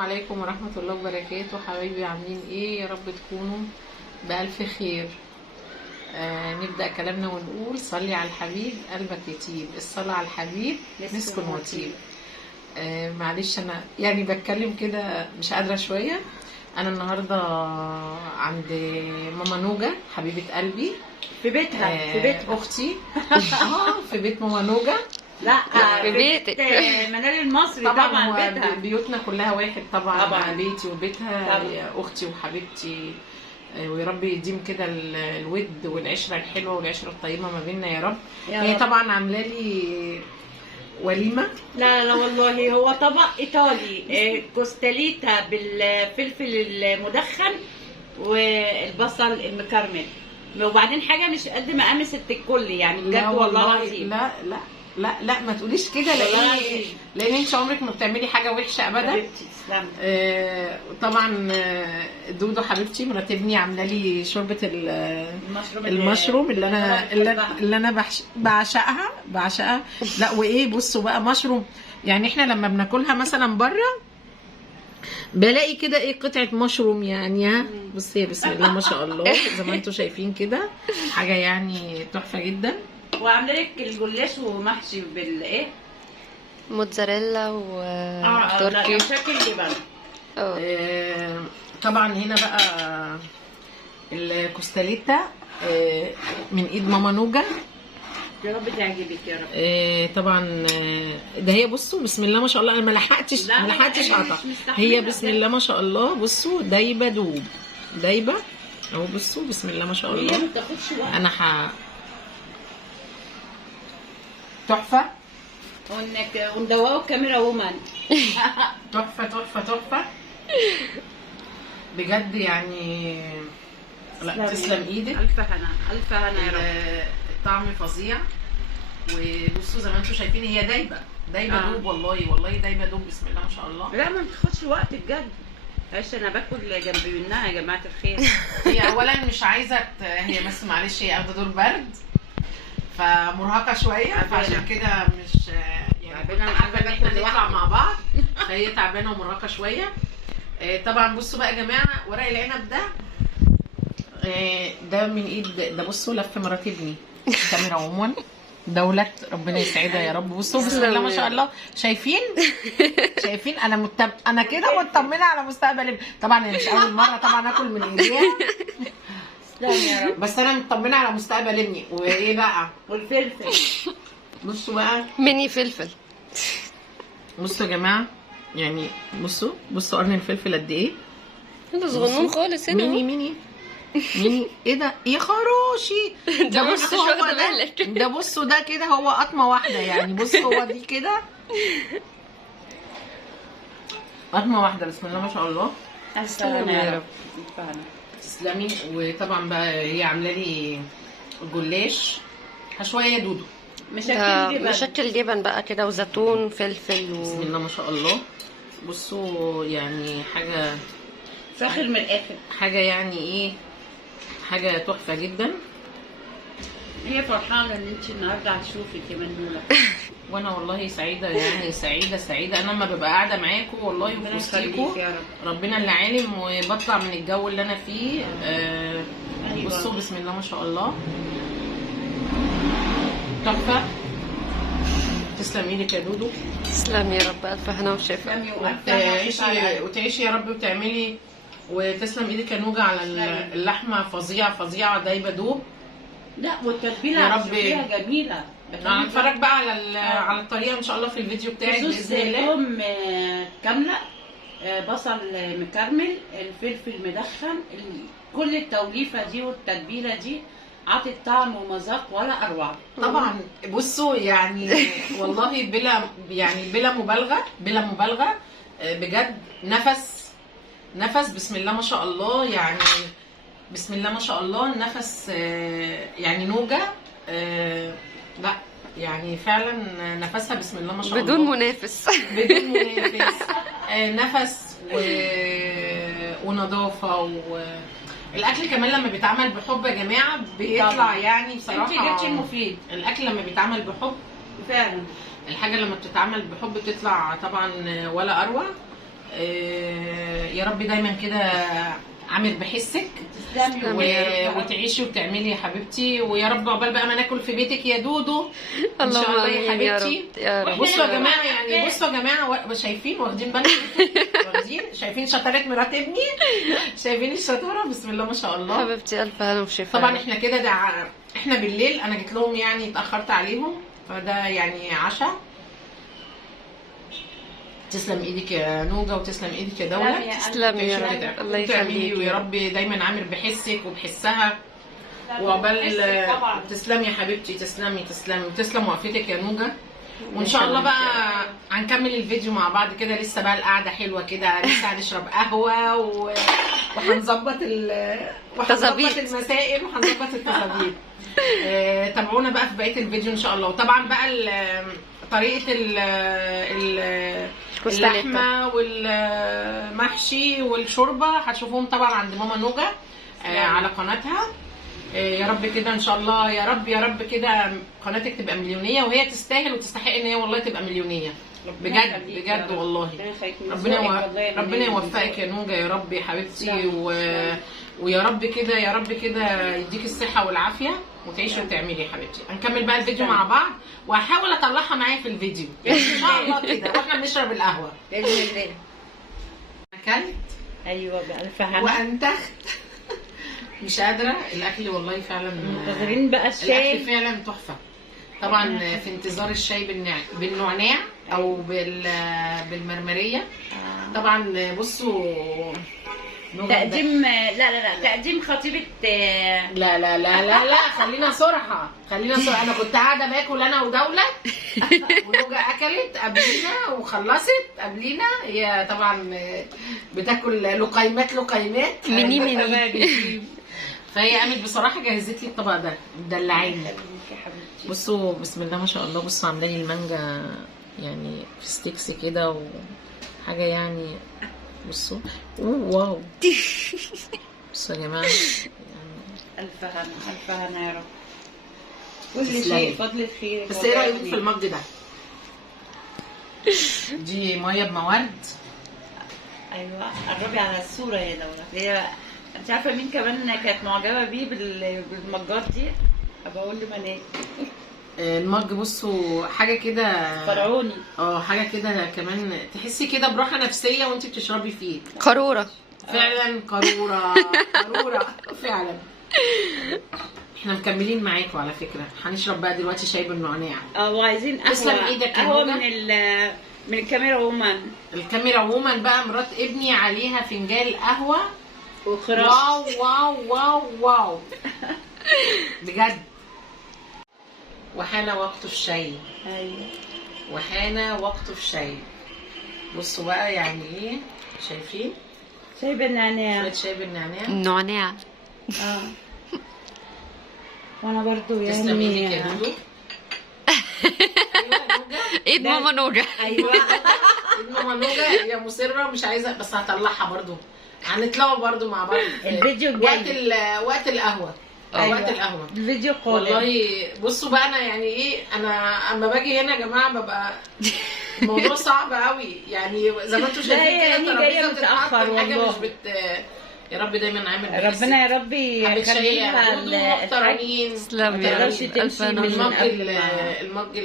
عليكم ورحمة الله وبركاته. حبايبي عاملين ايه؟ يا رب تكونوا بألف خير. نبدأ كلامنا ونقول صلي على الحبيب قلبك يطيب، الصلاة على الحبيب مسك وطيب. معلش انا يعني بتكلم كده مش قادرة شوية. انا النهاردة عند ماما نوجة حبيبة قلبي في بيتها في بيت اختي في بيت ماما نوجة. لا في بيتك منال المصري طبعا بيتها. بيوتنا كلها واحد طبعا. طبعا. بيتي وبيتها طبعا. اختي وحبيبتي، ويا رب يديم كده الود والعشره الحلوه والعشره الطيبه ما بيننا يا رب. هي طبعا عامله لي وليمه. لا لا والله هو طبق ايطالي، كوستاليتا بالفلفل المدخن والبصل المكرمل، وبعدين حاجه مش قد مقام ست الكل يعني بجد والله العظيم. لا لا لا لا ما تقوليش كده، لان انت عمرك ما بتعملي حاجه وحشه ابدا. حبيبتي تسلمي. طبعا دودو حبيبتي مرات ابني عامله لي شوربه المشروم اللي انا بعشقها. لا وايه، بصوا بقى مشروم، يعني احنا لما بناكلها مثلا بره بلاقي كده ايه قطعه مشروم يعني. ها بصي بسم الله ما شاء الله زي ما انتم شايفين كده، حاجه يعني تحفه جدا. وعامله لك الجلاش ومحشي بالايه، موتزاريلا وتركي. شكل جبن. طبعا هنا بقى الكوستاليتا من ايد ماما نوجة. يا رب تعجبك يا رب. طبعا ده هي بصوا بسم الله ما شاء الله، انا ما لحقتش اقطع. هي بسم الله ما شاء الله بصوا دايبه دوب دايبه اهو. بصوا بسم الله ما شاء الله. هي ما بتاخدش وقت. انا تحفه وندوقه الكاميرا وومن. تحفه تحفه تحفه بجد يعني. لا تسلم ايدك، الف هنا الف هنا يا رب. الطعم فظيع. وبصوا زي ما انتم شايفين هي دايبه دوب، والله دايبه دوب بسم الله ما شاء الله. لا ما بتاخدش وقت بجد. معلش انا باكل جنب منها يا جماعه الخير. هي اولا مش عايزه هي بس معلش هي اخده دور برد فمرهقه شويه، فعشان كده مش يعني كنت حابه ان احنا نطلع مع بعض، فهي تعبانه ومرهقه شويه. طبعا بصوا بقى يا جماعه ورق العنب ده من ايد ده. بصوا لف مرات ابني كاميرا عموما دولة ربنا يسعدها يا رب. بصوا بسم الله ما شاء الله، شايفين انا كده مطمنه على مستقبل ابني. طبعا مش اول مره طبعا اكل من ايديها يا رب. بس انا مطمنه على مستقبل ابني. وايه بقى والفلفل بصوا بقى ميني فلفل. بصوا يا جماعه يعني بصوا قرن الفلفل قد ايه. ده صغنون خالص هنا. ميني ايه ده يا خروشي. ده بصوا هو ده بصوا ده كده هو قطمه واحده يعني. بصوا هو دي كده قطمه واحده بسم الله ما شاء الله. تسلمي يا رب. تسلمي. وطبعا بقى هي عامله لي جلاش شويه دودو مشكل جبن بقى كده وزيتون فلفل بسم الله ما شاء الله. بصوا يعني حاجه فاخر من الاخر، حاجه يعني ايه، حاجه تحفه جدا. هي فرحانه ان انت النهارده هتشوفي كمان نوله. وانا والله سعيده يعني سعيده انا لما ببقى قاعده معاكم والله وفي وسطيكم. ربنا اللي عالم. وبطلع من الجو اللي انا فيه. بصوا بسم الله ما شاء الله تحفه. تسلم ايدك يا دودو. تسلم يا رب، الف هنا وشفا. وتعيشي يا رب وتعملي. وتسلم ايدك يا نوجة على اللحمه فظيعه دايبه دوب. لا والتتبيله يا رب فيها جميله. هنتفرج بقى على الطريقه ان شاء الله في الفيديو بتاعي باذن الله. توم كامله، بصل مكرمل، الفلفل مدخن، كل التوليفه دي والتتبيله دي عطت طعم ومذاق ولا اروع. طبعا بصوا يعني والله بلا مبالغه بجد. نفس بسم الله ما شاء الله يعني. بسم الله ما شاء الله النفس يعني نوجة لا يعني فعلا نفسها بسم الله ما شاء الله بدون منافس. نفس ونظافه. الاكل كمان لما بيتعمل بحب يا جماعه بيطلع يعني بصراحه. انت جبتي المفيد. الاكل لما بيتعمل بحب فعلا، الحاجه لما بتتعمل بحب بتطلع طبعا ولا اروع. يا رب دايما كده عامر بحسك وتعيشي وتعملي يا حبيبتي، ويا رب عقبال بقى ما ناكل في بيتك يا دودو ان شاء الله يا حبيبتي. بصوا يا جماعه، يعني بصوا يا جماعه، شايفين واخدين بالكم؟ واخدين شايفين شطاره مرات ابني؟ شايفين الشطاره؟ بسم الله ما شاء الله حبيبتي، الف هلا وشفا. طبعا احنا كده احنا بالليل، انا جيت لهم يعني اتاخرت عليهم، فده يعني عشاء. تسلم ايدك يا نوجه وتسلم ايدك يا دوله. تسلمي يا رب، الله يخليكي، ويا رب دايما عامر بحسك وبحسها، وعقبال تسلمي يا حبيبتي، تسلمي تسلم وقفتك يا نوجه. وان شاء الله بقى هنكمل الفيديو مع بعض كده، لسه بقى القعده حلوه كده، لسه هنشرب قهوه وهنظبط المسائل وهنظبط التظابيط. تابعونا بقى في بقيه الفيديو ان شاء الله. وطبعا بقى طريقه اللحمه والمحشي والشوربه هتشوفوهم طبعا عند ماما نوجه على قناتها. يا رب كده ان شاء الله، يا رب كده قناتك تبقى مليونيه، وهي تستاهل وتستحق ان هي والله تبقى مليونيه بجد والله. ربنا يوفقك يا نوجه يا رب يا حبيبتي، ويا رب كده يديك الصحه والعافيه وتعيشي وتعملي يا حبيبتي. هنكمل بقى الفيديو مع بعض، وهحاول اطلعها معايا في الفيديو ان شاء الله كده واحنا بنشرب القهوه باذن الله. اكلت ايوه بألف هنا وانتخت مش قادره. الاكل والله فعلا منتظرين بقى الشاي، الاكل فعلا تحفه. طبعا في انتظار الشاي بالنعناع او بالمرمريه. طبعا بصوا تقديم لا تقديم خطيبه. لا خلينا صراحه. انا كنت قاعده باكل انا ودوله ونوجه اكلت قبلينا وخلصت قبلينا. هي طبعا بتاكل لقيمات مني فهي قامت بصراحه جهزت لي الطبق ده، مدلعاني. بصوا بسم الله ما شاء الله، بصوا عامله لي المانجا يعني في ستيكس كده وحاجه يعني. بصوا واو بصوا يا جماعه، الف هنا يا رب، كل شيء فضل الخير. بس ايه رايكم في المج ده؟ دي ميه بموارد. ايوه قربي على الصوره يا دوله. هي انت عارفه مين كمان كانت معجبه بيه بالمجات دي؟ ابقى اقول لمنال. المج بصوا حاجه كده فرعوني، حاجه كده كمان تحسي كده براحه نفسيه وانت بتشربي فيه. قاروره فعلا، قاروره فعلا. احنا مكملين معاكم على فكره. هنشرب بقى دلوقتي شاي بالنعناع. وعايزين قهوه. تسلم ايدك قهوه من الكاميرا وومن بقى مرات ابني عليها فنجان قهوه وخراش. واو بجد. وحان وقت الشاي. ايوه وحان وقت الشاي. بصوا بقى يعني ايه، شايفين؟ شاي بالنعناع. شاي بالنعناع. وانا برضو يعني تسلم ايدك يا دودو. ايد ماما نوجه. ايوه ايد ماما نوجه. هي مصره مش عايزه، بس هطلعها برضو، هنطلعوا برضو مع بعض الفيديو الجاي وقت القهوه. وقت القهوه الفيديو قادم والله. بصوا بقى انا يعني ايه، انا اما باجي هنا يا جماعه ببقى الموضوع صعب قوي يعني، زي ما انتم شايفين كده جايه متاخر والله. مش يا رب دايما عامل ربنا يا رب يخليها محترمين. تسلم يا رب. الف المج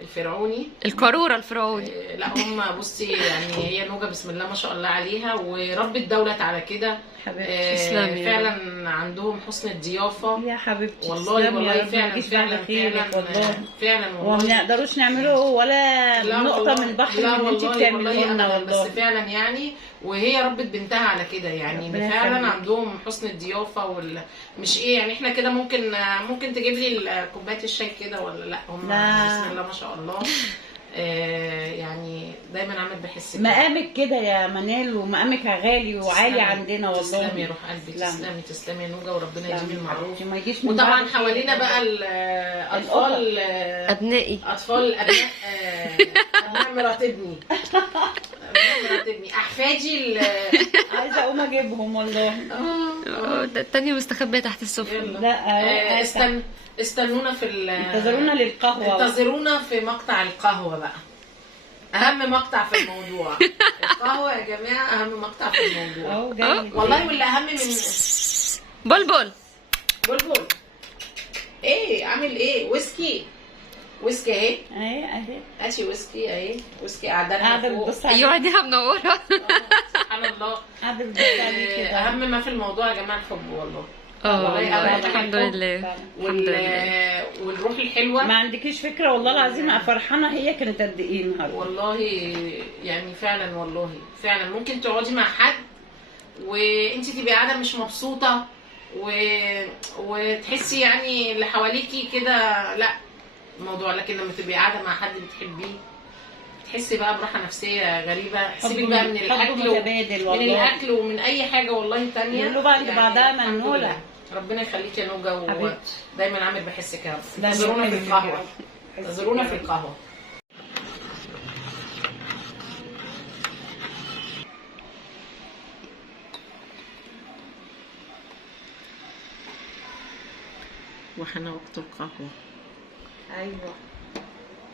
الفرعوني القاروره الفرعوني. لا هم بصي يعني هي نوجه بسم الله ما شاء الله عليها، ورب الدولة على كده. حبيبتي فعلا عندهم حسن الضيافه يا حبيبتي. والله فعلا وما نقدروش نعمله ولا نقطه من البحر اللي انت بتعمليه لنا والله. بس فعلا يعني، وهي ربت بنتها على كده يعني، فعلا عندهم حسن الضيافه مش ايه يعني. احنا كده ممكن تجيب لي كوبايه الشاي كده ولا لا؟ هم بسم الله ما شاء الله يعني دايما عامل بحس مقامك كده يا منال، ومقامك غالي وعالي عندنا والله. تسلمي يا روح قلبي، تسلمي يا نوجه، وربنا يجيب المعروف. وطبعا حوالينا بقى الاطفال ابنائي ابناء مرات ابني احفادي عايزه اقوم اجيبهم والله. التانية مستخبيه تحت السفره. لا استنونا في انتظرونا للقهوه، انتظرونا في مقطع القهوه بقى. اهم مقطع في الموضوع. القهوه يا جماعه اهم مقطع في الموضوع اهو جاي والله. واللي اهم من بلبل بلبل ايه عامل ايه؟ ويسكي اهي اهي هاتي ويسكي اهي. ويسكي قاعده قاعده فوق. بتبص ايوه عينيها منوره. سبحان الله. قاعده بتبص عليه كده. اهم ما في الموضوع يا جماعه الحب والله. والله الحمد لله الحمد لله. والروح الحلوه. ما عندكيش فكره والله العظيم فرحانه هي كانت قد ايه النهارده والله يعني فعلا والله فعلا ممكن تقعدي مع حد وانت تبقي قاعده مش مبسوطه وتحسي يعني اللي حواليكي كده لا الموضوع، لكن لما تبقي قاعده مع حد بتحبيه تحسي بقى براحه نفسيه غريبه. سيبك بقى من الاكل الاكل ومن اي حاجه والله تانية. يقولوا بقى اللي بعدها الحمد منوله. لله. ربنا يخليكي يا نوجه ودايما عامل بحسك يا رب. ده زورونا في يخليك القهوه. يا رب. زورونا في القهوه. وحان وقت القهوة. ايوه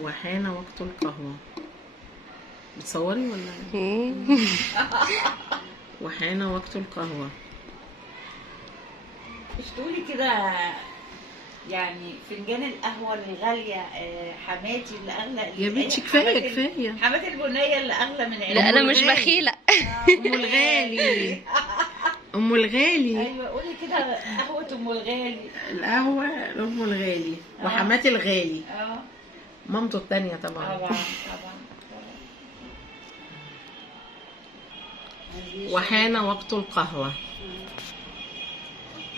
وحان وقت القهوة. بتصوري ولا وحان وقت القهوة. مش تقولي كده يعني فنجان القهوه الغاليه حماتي اللي اغلى يا بنتي كفايه كفايه. حماتي البنيه اللي اغلى من لا انا مش بخيله. ام الغالي ام الغالي. ايوه قولي كده قهوه ام الغالي. القهوه لام الغالي وحماتي الغالي. مامته التانية طبعا. طبعا وحان وقت القهوة.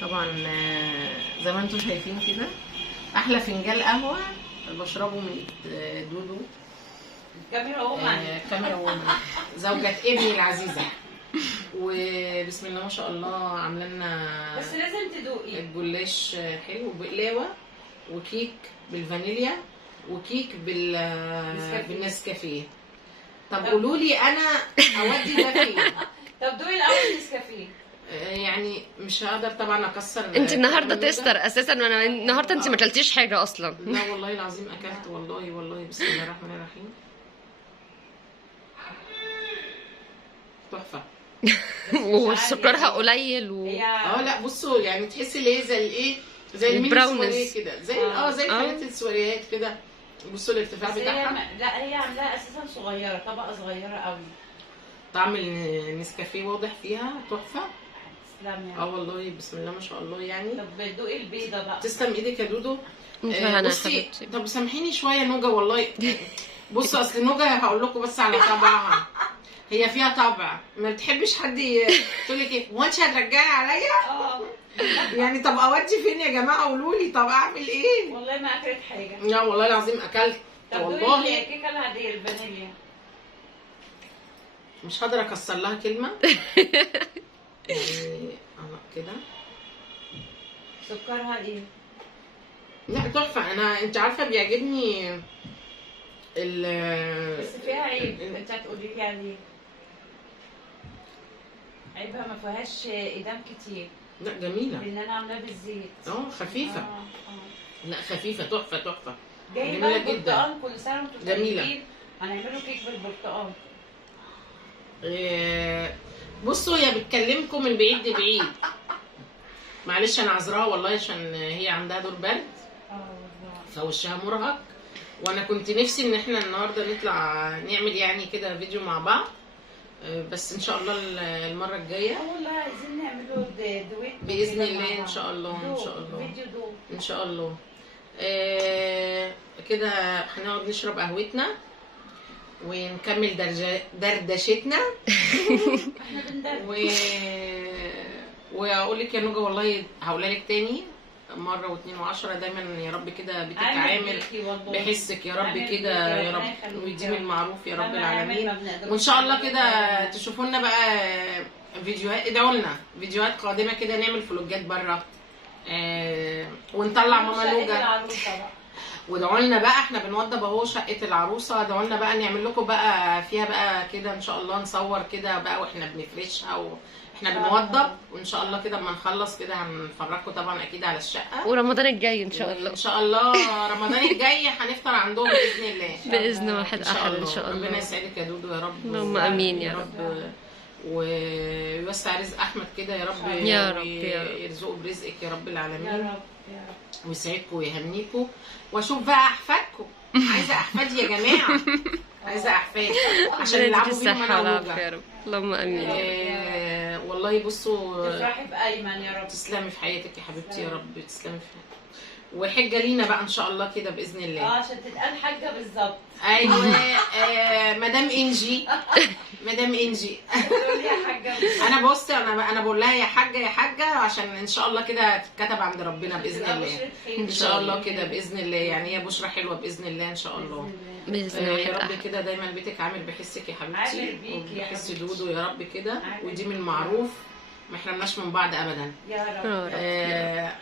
طبعا زي ما انتم شايفين كده احلى فنجان قهوة بشربه من دودو. الكاميرا اهو معايا. كاميرا زوجة ابني العزيزة. وبسم الله ما شاء الله عامله لنا بس لازم تدوقي الجلاش حلو بقلاوه وكيك بالفانيليا وكيك بالنسكافيه. طب قولوا لي انا اودي ده فين؟ طب دوقي الاول النسكافيه. يعني مش هقدر طبعا اكسر. انت النهارده تستر اساسا، وانا النهارده انت ما اكلتيش حاجه اصلا. لا والله العظيم اكلت والله بسم الله الرحمن الرحيم. تحفه. وسكرها قليل لا بصوا يعني تحسي اللي هي زي الايه زي الميني سواريه كده زي زي الحاجات السواريات كده. بصوا الارتفاع بتاعها. لا هي عاملاها اساسا صغيره طبقه صغيره قوي. طعم النسكافيه واضح فيها تحفه. تسلمي. والله بسم الله ما شاء الله يعني. طب دوقي البيضه بقى. تسلم ايدك يا دودو. بصي طب سامحيني شويه نوجه والله. بصوا اصل نوجه هقول لكم بس على طبعها. هي فيها طبع ما بتحبش حد تقول لك ايه هو انت هترجعي عليا؟ يعني طب اودي فين يا جماعه قولوا لي. طب اعمل ايه؟ والله ما اكلت حاجه. لا والله العظيم اكلت. طب والله الكيكه العاديه الفانيليا مش هقدر اكسر لها كلمه. يعني كده. سكرها ايه؟ لا تحفه. انت عارفه بيعجبني بس فيها عيب. انت هتقولي لي عليه. عيبها ما فيهاش ايدام كتير. لا جميله لان انا عاملاها بالزيت. خفيفه. لا خفيفه تحفه جميله جدا. كل سنه وانتم جميله. هنعمله كيك بالبرتقال. بصوا هي بتكلمكم من بعيد لبعيد. معلش انا عذراها والله عشان هي عندها دور برد فوشها مرهق. وانا كنت نفسي ان احنا النهارده نطلع نعمل يعني كده فيديو مع بعض بس ان شاء الله المره الجايه. والله عايزين نعمله دويت باذن الله ان شاء الله ان شاء الله فيديو دو ان شاء الله. كده هنقعد نشرب قهوتنا ونكمل دردشتنا. احنا بندردش. واقول لك يا نوجه والله هقولها لك تاني مره واثنين وعشرة. دايما يا رب كده بيتك عامر بحسك يا رب كده يا رب ويديم المعروف يا رب العالمين. وان شاء الله كده تشوفوا لنا بقى فيديوهات. ادعوا لنا فيديوهات قادمه كده نعمل فلوجات بره ونطلع ماما نوجه. وادعوا لنا بقى، احنا بنوضب اهو شقه العروسه، ادعوا لنا بقى نعمل لكم بقى فيها بقى كده ان شاء الله، نصور كده بقى واحنا بنفرشها واحنا بنوضب، وان شاء الله كده اما نخلص كده هنفرجكم طبعا اكيد على الشقه. ورمضان الجاي ان شاء الله. ان شاء الله رمضان الجاي هنفطر عندهم باذن الله. باذن واحد احد ان شاء الله. ربنا يسعدك يا دودو يا رب. اللهم امين يا رب. ويوسع رزق احمد كده يا رب، يا رب يا رب. ويرزقه برزقك يا رب العالمين، يا رب ويسعدكم ويهنيكم. واشوف بقى احفادكم، عايزه احفاد يا جماعه، عايزه احفاد عشان يلعبوا بيهم انا وهوجة يا رب. اللهم امين. والله بصوا تفرحي بايمن يا رب. تسلمي في حياتك يا حبيبتي يا رب، تسلمي في حياتك. وحجه لينا بقى ان شاء الله كده باذن الله. عشان تتقال حاجه بالظبط. ايوه مدام انجي، مدام انجي يا حاجه انا بصي انا بقول لها يا حاجه يا حاجه، عشان ان شاء الله كده تتكتب عند ربنا باذن الله. ان شاء الله كده باذن الله، يعني هي بشرى حلوه باذن الله ان شاء الله. باذن الله يا رب كده دايما بيتك عامل بحسك يا حبيبتي، وبحس دودو يا رب كده، ودي من المعروف ما حرمناش من بعض ابدا يا رب.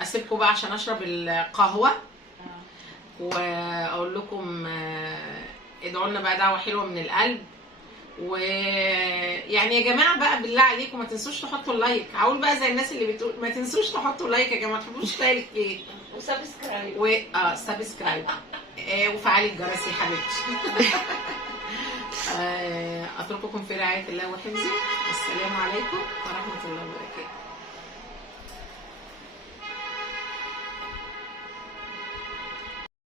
اسيبكم بقى عشان اشرب القهوه، واقول لكم ادعوا لنا بقى دعوه حلوه من القلب. ويعني يا جماعه بقى بالله عليكم ما تنسوش تحطوا اللايك، هقول بقى زي الناس اللي بتقول ما تنسوش تحطوا اللايك يا جماعه، ما تحطوش لايك ليه؟ وسبسكرايب سبسكرايب وفعلي الجرس يا حبيبتي. اترككم في رعايه الله وحفظه، والسلام عليكم ورحمه الله وبركاته.